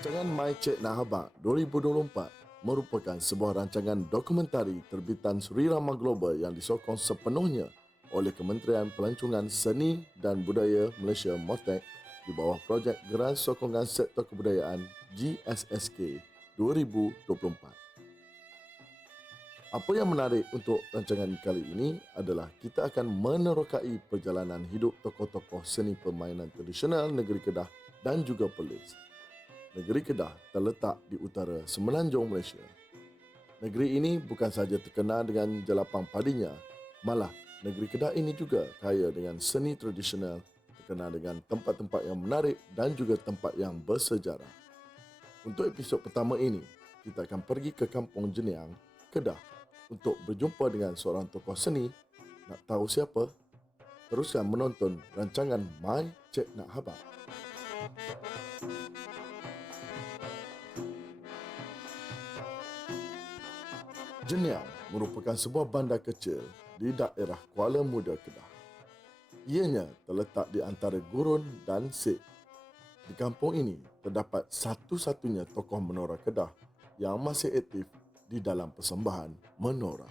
Rancangan My Cik Nak Habaq 2024 merupakan sebuah rancangan dokumentari terbitan Sri Rama Global yang disokong sepenuhnya oleh Kementerian Pelancongan Seni dan Budaya Malaysia MOTEC di bawah projek Geran Sokongan Sektor Kebudayaan GSSK 2024. Apa yang menarik untuk rancangan kali ini adalah kita akan menerokai perjalanan hidup tokoh-tokoh seni permainan tradisional negeri Kedah dan juga Perlis. Negeri Kedah terletak di utara semenanjung Malaysia. Negeri ini bukan sahaja terkenal dengan jelapang padinya, malah negeri Kedah ini juga kaya dengan seni tradisional, terkenal dengan tempat-tempat yang menarik dan juga tempat yang bersejarah. Untuk episod pertama ini, kita akan pergi ke Kampung Jeniang, Kedah untuk berjumpa dengan seorang tokoh seni. Nak tahu siapa? Teruskan menonton rancangan My Cik Nak Habaq. Jeniang merupakan sebuah bandar kecil di daerah Kuala Muda, Kedah. Ianya terletak di antara gurun dan sik. Di kampung ini terdapat satu-satunya tokoh menora Kedah yang masih aktif di dalam persembahan menora.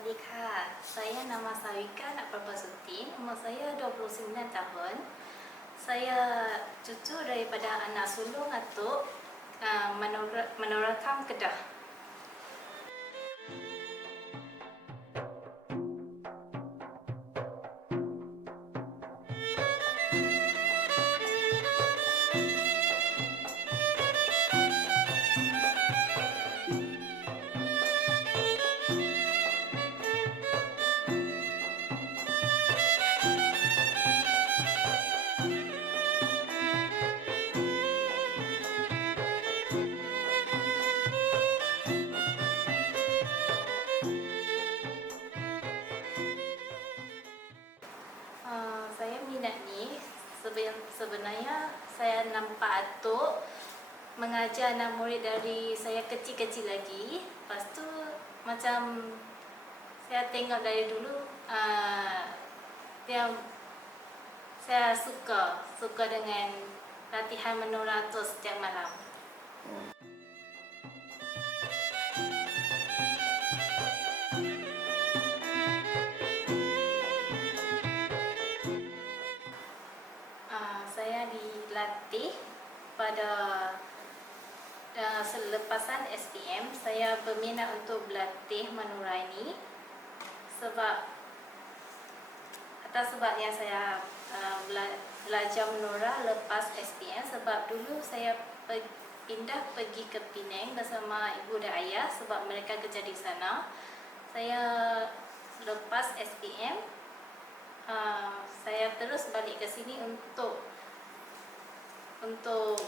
Sawadika, saya nama Sawika Nak Prabasuti, umur saya 29 tahun. Saya cucu daripada anak sulung Atuk Menorakam Kedah. Saya minat ni sebenarnya saya nampak Atuk mengajar anak murid dari saya kecil-kecil lagi. Lepas tu macam saya tengok dari dulu saya suka dengan latihan menora tu setiap malam. Saya dilatih pada selepasan SPM. Saya berminat untuk berlatih menora ini atas sebabnya saya belajar menora lepas SPM, sebab dulu saya pindah pergi ke Penang bersama ibu dan ayah sebab mereka kerja di sana. Saya lepas SPM, saya terus balik ke sini untuk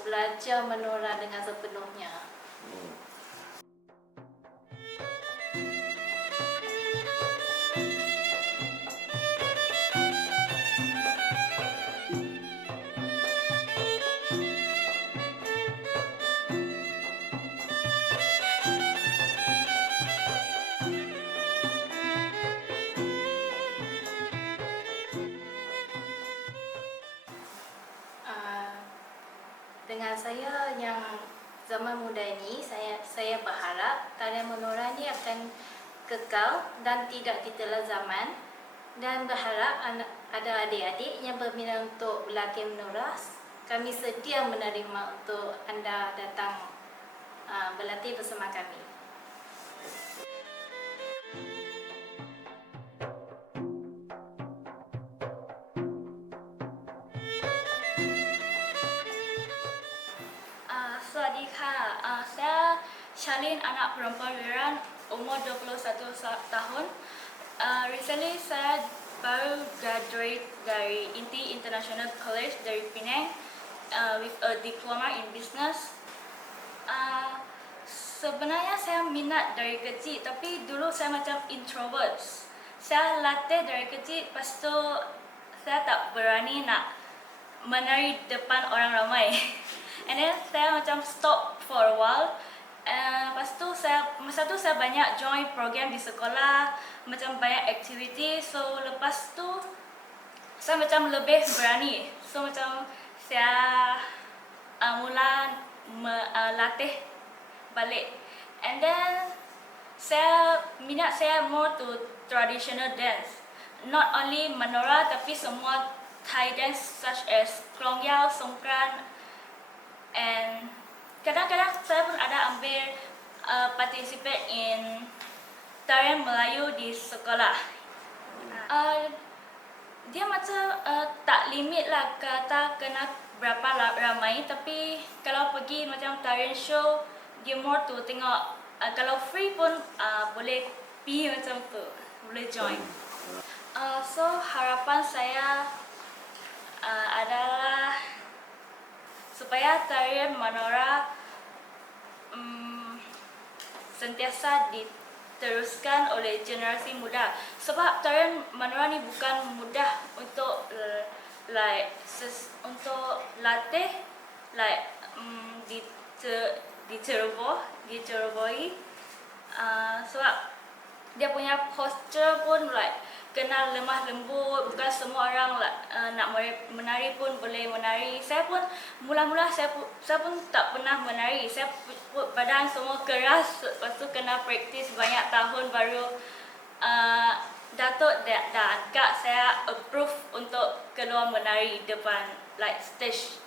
belajar menora dengan sepenuhnya. Dengan saya yang zaman muda ini, saya berharap tarian menora ini akan kekal dan tidak ditelan zaman, dan berharap ada adik-adik yang berminat untuk berlatih menora, kami sedia menerima untuk anda datang berlatih bersama kami. Sawadika, saya Charlene, anak perempuan Wiran, umur 21 tahun. Recently saya baru graduate dari Inti International College dari Penang with a diploma in business. Sebenarnya saya minat dari kecil, tapi dulu saya macam introvert. saya latih dari kecil, lepas tu saya tak berani nak menari depan orang ramai. And then saya macam stop for a while. Lepas tu masa tu saya banyak join program di sekolah, macam banyak aktiviti. So lepas tu saya macam lebih berani. So macam saya mula latih balik. And then minat saya more to traditional dance. Not only Manora tapi semua Thai dance such as Klongyao, Songkran, and kadang-kadang saya pun ada ambil participate in tarian Melayu di sekolah. Dia macam tak limit lah kata kena berapa ramai, tapi kalau pergi macam tarian show, dia more to tengok. Kalau free pun boleh pergi macam tu, boleh join. So harapan saya adalah supaya tarian Manora sentiasa diteruskan oleh generasi muda. Sebab tarian Manora ni bukan mudah untuk untuk latih, dicerobohi. Sebab dia punya posture pun kena lemah lembut. Bukan semua orang nak menari pun boleh menari. Saya pun mula-mula saya pun tak pernah menari. Saya badan semua keras. Lepas tu kena praktis banyak tahun baru Datuk dah angkat saya approve untuk keluar menari depan stage.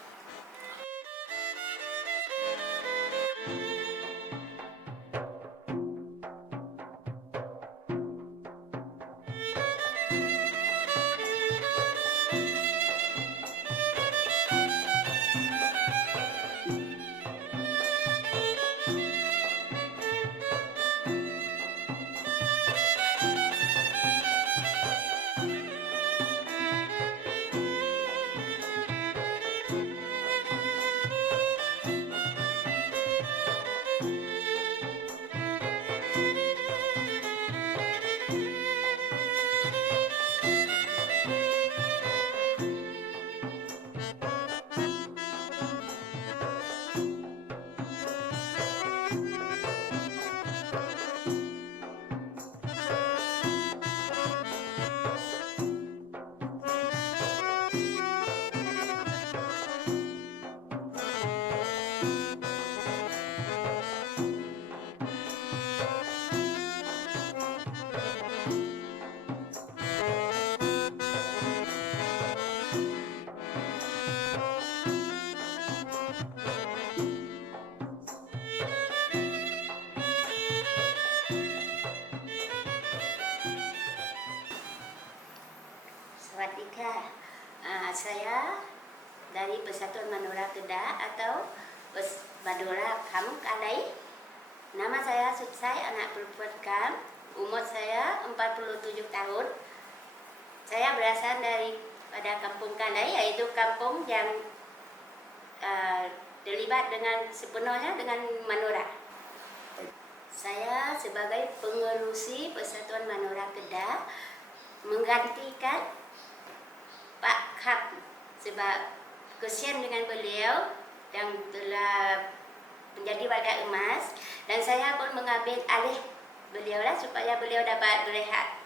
Saya dari Persatuan Manora Kedah atau Manora Kam Kalai. Nama saya Sutsai, anak perempuan Kam. Umur saya 47 tahun. Saya berasal daripada Kampung Kalai, yaitu kampung yang terlibat dengan sepenuhnya dengan Manora. Saya sebagai pengerusi Persatuan Manora Kedah menggantikan Pak Kap, sebab kesian dengan beliau yang telah menjadi warga emas, dan saya pun mengambil alih beliau supaya beliau dapat berehat.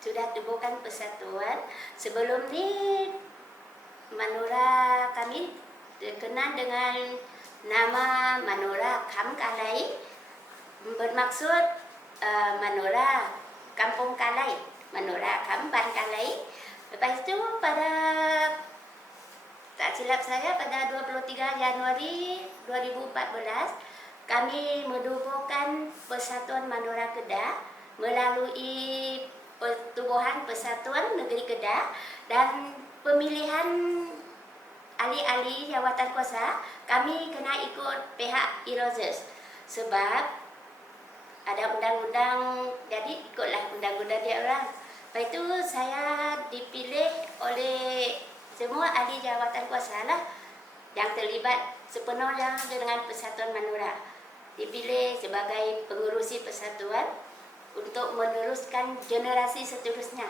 Sudah tubuhkan persatuan. Sebelum ni Manora kami terkenal dengan nama Manora Kam Kalai, bermaksud Manora Kampung Kalai, Manora Kam Ban Kalai. Lepas itu tak silap saya pada 23 Januari 2014 kami menubuhkan Persatuan Manora Kedah melalui Pertubuhan Persatuan Negeri Kedah dan pemilihan ahli-ahli jawatan kuasa, kami kena ikut pihak Iroses sebab ada undang-undang, jadi ikutlah undang-undang dia orang. Lepas itu saya dipilih oleh semua ahli jawatan kuasa lah yang terlibat sepenuhnya dengan Persatuan Manora. Dipilih sebagai pengurusi persatuan untuk meneruskan generasi seterusnya.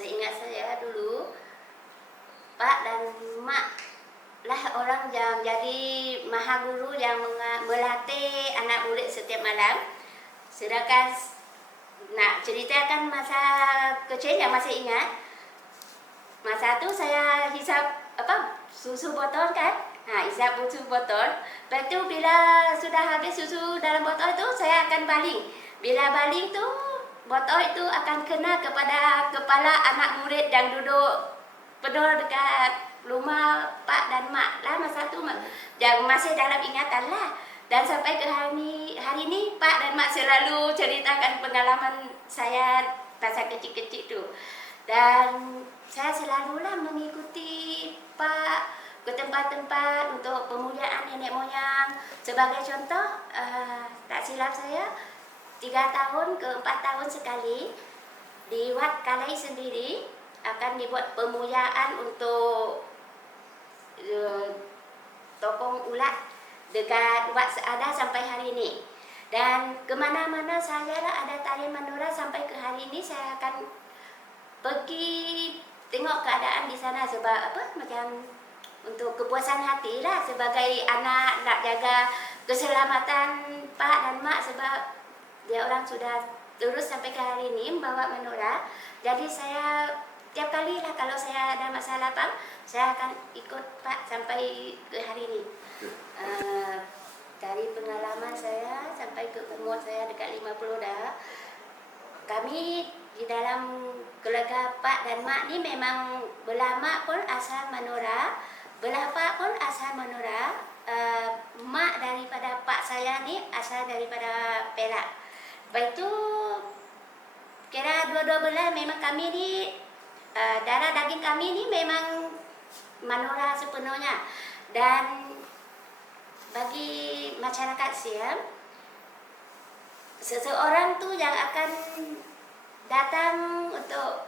Seingat saya dulu, Pak dan Mak lah orang yang jadi maha guru yang melatih anak murid setiap malam. Sedangkan nak ceritakan masa kecil yang masih ingat, masa tu saya hisap susu botol kan, hisap susu botol. Lepas tu bila sudah habis susu dalam botol tu, saya akan baling. Bila baling tu, botol itu akan kena kepada kepala anak murid yang duduk penuh dekat rumah Pak dan Mak lah masa tu, yang masih dalam ingatan lah. Dan sampai ke hari ini Pak dan Mak selalu ceritakan pengalaman saya masa kecil-kecil tu. Dan saya selalulah mengikuti Pak ke tempat-tempat untuk pemuliaan nenek moyang. Sebagai contoh, tak silap saya 3 tahun ke 4 tahun sekali di Wat Kalai sendiri akan dibuat pemuliaan untuk topong ulat dekat Wat Seada sampai hari ini. Dan kemana-mana saya lah ada tarian Manora sampai ke hari ini, saya akan pergi tengok keadaan di sana sebab macam untuk kepuasan hati lah sebagai anak nak jaga keselamatan Pak dan Mak sebab dia orang sudah terus sampai ke hari ini membawa Manora. Jadi saya tiap kali lah kalau saya ada masalah Pak, saya akan ikut Pak sampai ke hari ini. Dari pengalaman saya sampai ke umur saya dekat 50 dah, kami di dalam keluarga Pak dan Mak ni memang belah Mak pun asal Manora, belah Pak pun asal Manora. Mak daripada Pak saya ni asal daripada Perak. Lepas itu kira dua-dua belah memang kami ni darah daging kami ni memang Manora sepenuhnya. Dan bagi masyarakat Siam, seseorang tu yang akan datang untuk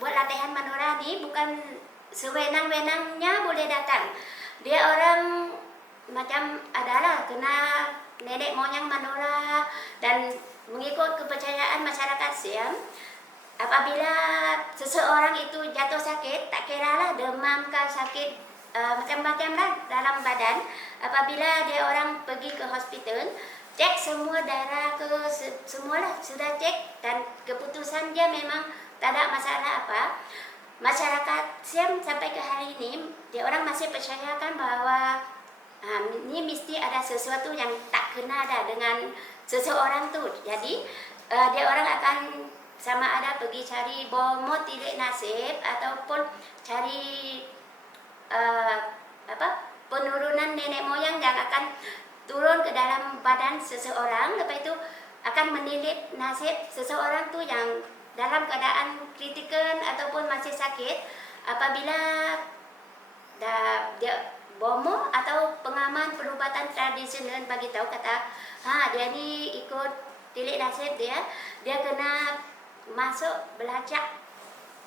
buat latihan Manora ni bukan sewenang-wenangnya boleh datang. Dia orang macam adalah kena nenek moyang Manora dan mengikut kepercayaan masyarakat Siam. Apabila seseorang itu jatuh sakit, tak kiralah demam ke sakit macam-macam lah dalam badan, apabila dia orang pergi ke hospital, cek semua darah ke semualah sudah cek dan keputusan dia memang tak ada masalah apa. Masyarakat Siam sampai ke hari ini dia orang masih percayakan bahawa ini mesti ada sesuatu yang tak kena dah dengan seseorang tu. Jadi dia orang akan sama ada pergi cari bomo tilik nasib ataupun cari penurunan nenek moyang yang akan turun ke dalam badan seseorang. Lepas itu akan menilik nasib seseorang tu yang dalam keadaan kritikal ataupun masih sakit. Apabila dia bomo atau pengaman perubatan tradisional bagi tahu kata dia ni ikut tilik nasib dia kena masuk belajar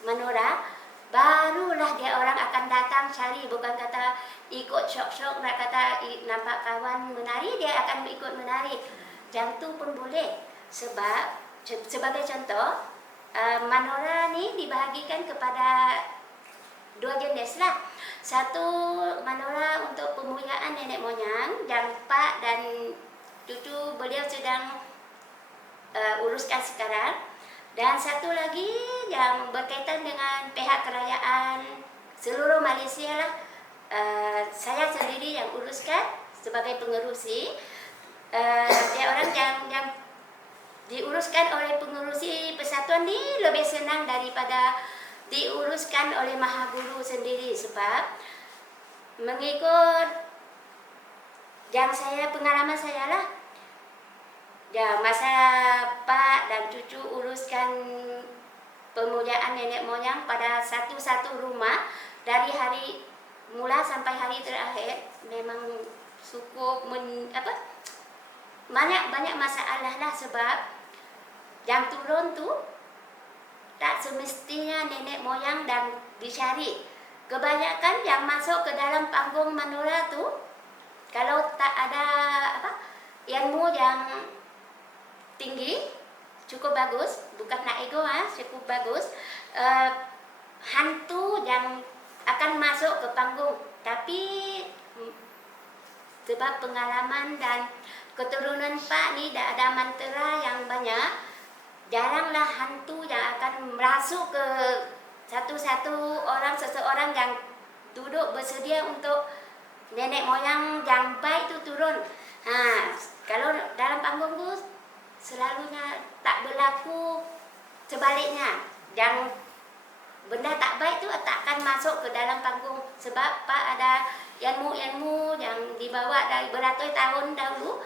Manora, barulah dia orang akan datang cari, bukan kata ikut syok-syok nak kata nampak kawan menari dia akan ikut menari. Yang tu pun boleh sebab sebagai contoh Manora ni dibahagikan kepada 2 jenis lah. Satu Manora untuk pemuliaan nenek moyang yang Pak dan cucu beliau sedang uruskan sekarang. Dan satu lagi yang berkaitan dengan pihak kerajaan seluruh Malaysia lah, saya sendiri yang uruskan sebagai pengerusi. Dia orang yang diuruskan oleh pengerusi persatuan ni lebih senang daripada diuruskan oleh Mahaguru sendiri, sebab mengikut yang pengalaman saya lah, ya, masa Pak dan cucu uruskan pemujaan nenek moyang pada satu-satu rumah dari hari mula sampai hari terakhir, memang cukup banyak masalah lah, sebab yang turun tu tak semestinya nenek moyang dan dicari. Kebanyakan yang masuk ke dalam panggung Manora tu, kalau tak ada ilmu yang tinggi, cukup bagus, bukan nak ego, cukup bagus, hantu yang akan masuk ke panggung. Tapi sebab pengalaman dan keturunan Pak ni dah ada mantra yang banyak, jaranglah hantu yang akan merasuk ke seseorang yang duduk bersedia untuk nenek moyang yang baik tu turun. Kalau dalam panggung tu selalunya tak berlaku sebaliknya. Yang benda tak baik tu takkan masuk ke dalam panggung, sebab Pak ada ilmu-ilmu yang dibawa dari beratus tahun dahulu.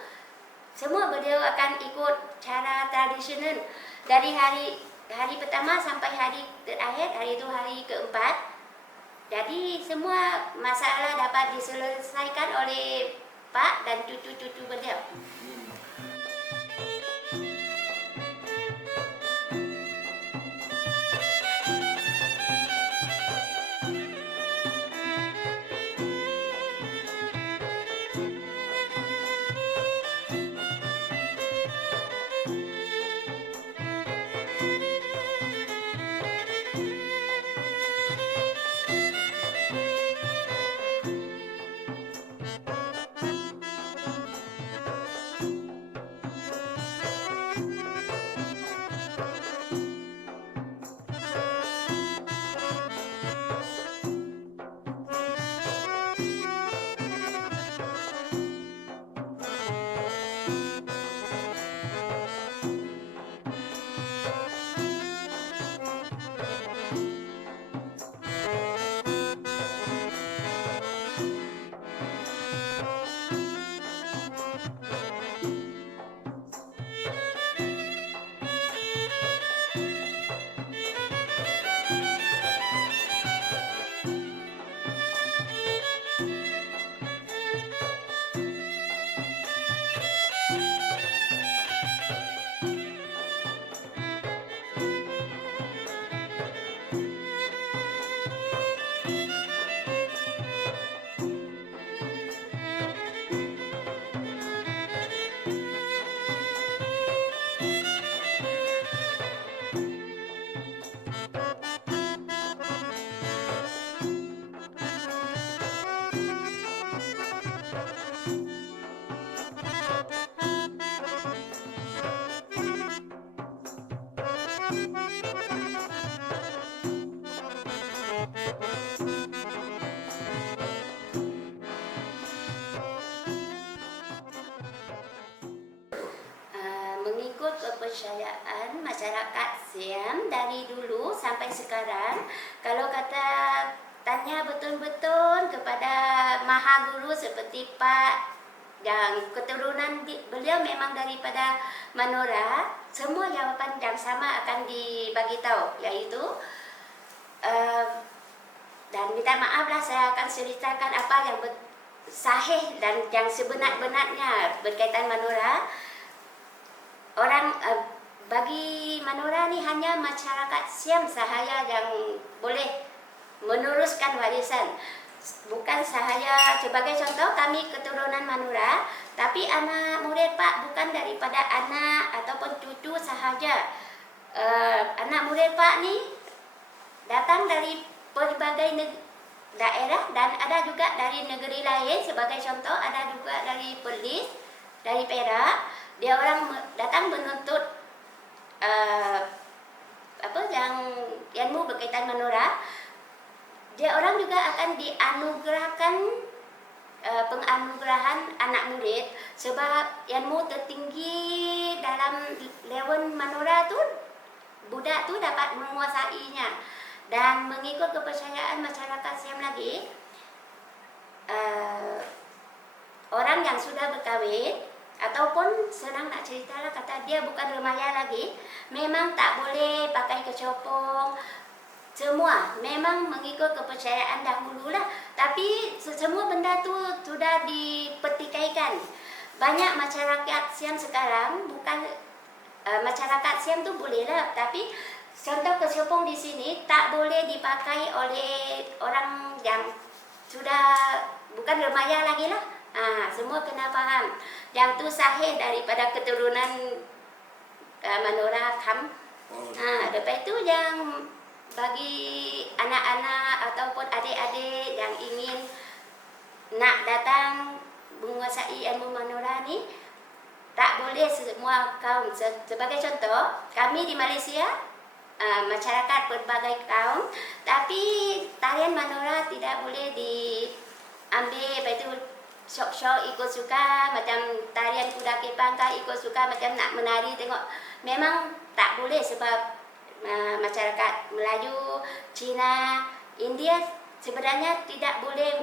Semua beliau akan ikut cara tradisional dari hari pertama sampai hari terakhir, hari itu hari keempat. Jadi semua masalah dapat diselesaikan oleh Pak dan cucu-cucu beliau. Mengikut kepercayaan masyarakat Siam dari dulu sampai sekarang, kalau tanya betul-betul kepada Mahaguru seperti Pak yang keturunan beliau memang daripada Manora, semua jawapan yang sama akan dibagi tahu, iaitu dan minta maaflah, saya akan ceritakan apa yang sahih dan yang sebenar-benarnya berkaitan Manora. Bagi Manora ni hanya masyarakat Siam sahaya yang boleh meneruskan warisan. Bukan sahaya, sebagai contoh kami keturunan Manora, tapi anak murid Pak bukan daripada anak ataupun cucu sahaja. Anak murid Pak ni datang dari berbagai daerah dan ada juga dari negeri lain. Sebagai contoh ada juga dari Perlis, dari Perak. Dia orang datang menuntut ilmu berkaitan manora, dia orang juga akan dianugerahkan penganugerahan anak murid sebab ilmu tertinggi dalam level manora tu budak tu dapat menguasainya. Dan mengikut kepercayaan masyarakat Siam lagi, orang yang sudah berkahwin ataupun senang nak cerita lah, kata dia bukan remaja lagi, memang tak boleh pakai kecopong. Semua memang mengikut kepercayaan dahulu lah. Tapi semua benda tu sudah dipertikaikan. Banyak masyarakat Siam sekarang, bukan masyarakat Siam tu boleh lah, tapi contoh kecopong di sini tak boleh dipakai oleh orang yang sudah bukan remaja lagi lah. Semua kena faham. Yang tu sahih daripada keturunan manora Kham. Lepas tu yang bagi anak-anak ataupun adik-adik yang ingin nak datang menguasai ilmu manora ni, tak boleh semua kaum. Sebagai contoh, kami di Malaysia, masyarakat berbagai kaum, tapi tarian manora tidak boleh diambil. Lepas tu syok-syok ikut suka, macam tarian kuda kepang ikut suka, macam nak menari tengok. Memang tak boleh sebab masyarakat Melayu, Cina, India sebenarnya tidak boleh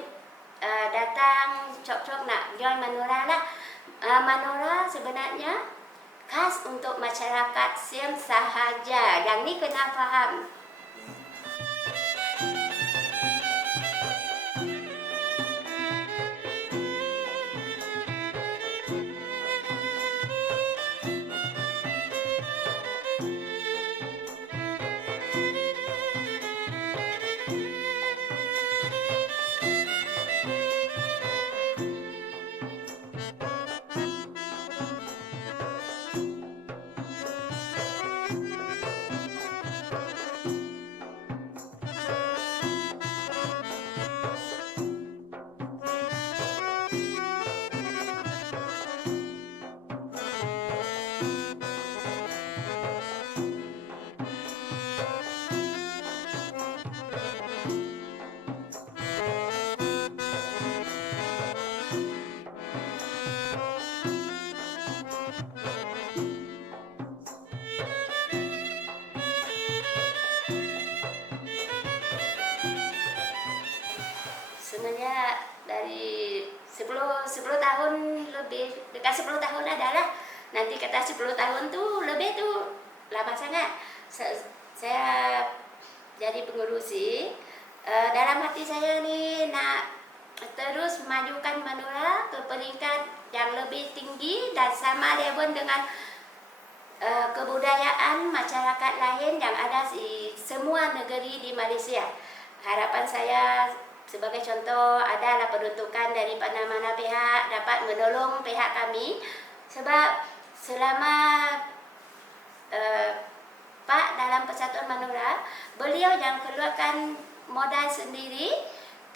datang syok-syok nak join manora lah. Manora sebenarnya khas untuk masyarakat Siam sahaja. Yang ni kena faham. Sebenarnya dari 10 tahun lebih, dekat 10 tahun adalah, nanti kata 10 tahun tu lebih tu lama sangat. Saya jadi pengurusi, dalam hati saya ni nak terus majukan manora ke peringkat yang lebih tinggi dan sama level dengan kebudayaan masyarakat lain yang ada di semua negeri di Malaysia. Harapan saya sebagai contoh adalah peruntukan dari mana-mana pihak dapat menolong pihak kami, sebab selama Pak dalam Persatuan Manora, beliau yang keluarkan modal sendiri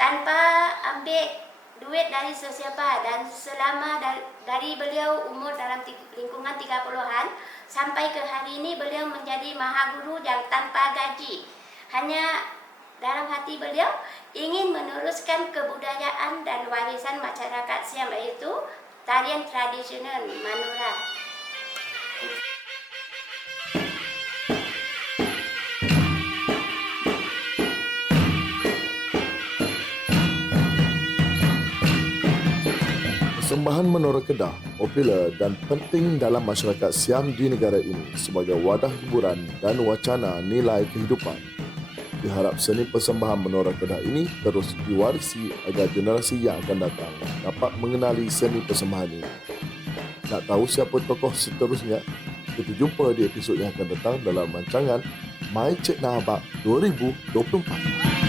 tanpa ambil duit dari sesiapa, dan selama dari beliau umur dalam lingkungan 30-an sampai ke hari ini beliau menjadi mahaguru yang tanpa gaji. Hanya dalam hati beliau ingin meneruskan kebudayaan dan warisan masyarakat Siam, yaitu tarian tradisional manora. Persembahan Menora Kedah popular dan penting dalam masyarakat Siam di negara ini sebagai wadah hiburan dan wacana nilai kehidupan. Diharap seni persembahan Menora Kedah ini terus diwarisi agar generasi yang akan datang dapat mengenali seni persembahan ini. Nak tahu siapa tokoh seterusnya? Kita jumpa di episod yang akan datang dalam rancangan My Cik Nahabak 2024.